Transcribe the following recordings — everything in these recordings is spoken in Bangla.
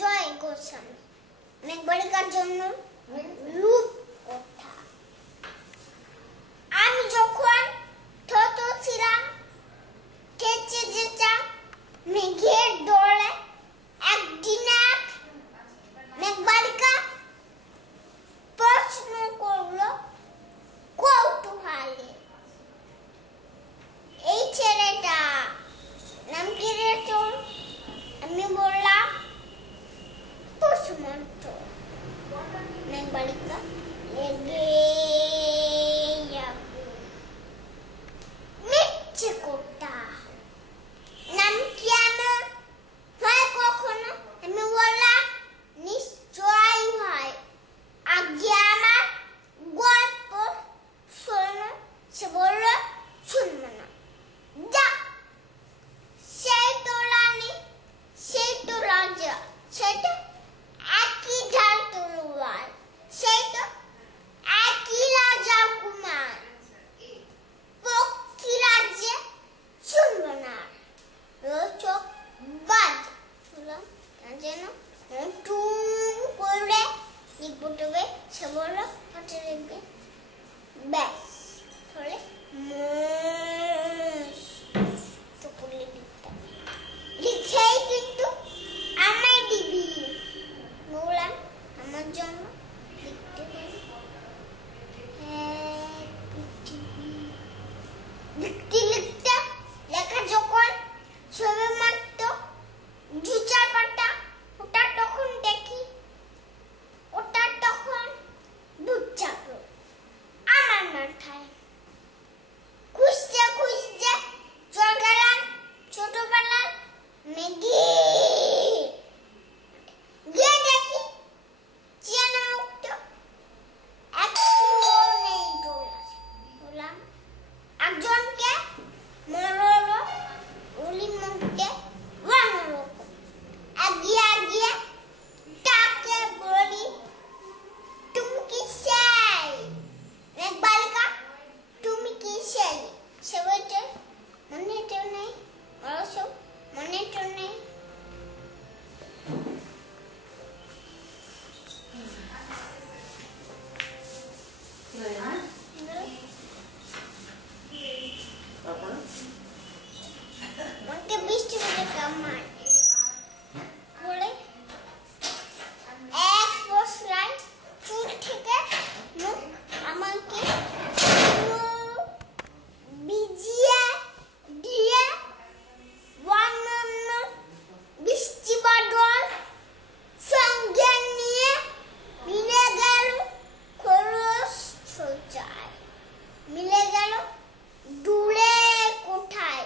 জয় গোস্বামী। মেঘবালিকার জন্য রূপকথা। আমি যখন ছোট ছিলাম, খেতে যেতাম মেঘের দলে। একদিন এক মেঘবালিকা প্রশ্ন করলো কৌতূহলে, এই ছেলেটা নাম কি রে তোর? আমি বললাম কুসুমন্ত। মেঘবালিকা রেগে মিথ্যে কথা, নাম কি আমার হয় কখনো? আমি বললাম নিশ্চয় হয়, আগে আমার গল্প শোনো। সে বলল শুনবো না। যা, সেই তো রানী, সেই তো রাজা, সেই তো একই ঢাল তলোয়ার, সেই তো একই রাজা কুমার। পক্ষী রাজ্যে শুনবো না। চোখ বাজ হলাম না যেন টুম করে লিখবে। সে বলল হাতে লিখবে। ব্যাস তাহলে চকুলে লিখতাম, লিখেই কিন্তু আমায় দিবি। বললাম আমার জন্য লিখতে হবে। লিখতে লিখতে লেখা যখন ছবি মারত দু চার পাতা, ওটা তখন দেখি, ওটা তখন ভূত চাপলো আমার মাথায়। খুঁজতে খুঁজতে চল গেলাম ছোটবেলার মেঘে। গিয়ে দেখি চেনা মুক্ত একটুও নেই দোলায়। বললাম একজনকে মরল উলি মুখে অন্যরকম। এগিয়ে এগিয়ে তাকে বলি, তুমি কি সেই মেঘবালিকা? তুমি কি সেই? সে বলছে মনে তো নেই, সব মনে তো নেই। আমাকে বৃষ্টি হতে কামায় বলে এক বসলাই চুল থেকে মুখ আমাকে ভিজিয়ে দিয়ে অন্য বৃষ্টি বাদল সঙ্গে নিয়ে মিলে গেল খরচ সোজায়। মিলে গেল দূরে কোথায়,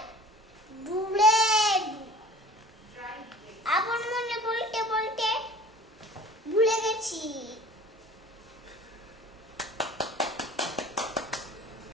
দূরে। আপন মনে বলতে বলতে ভুলে গেছি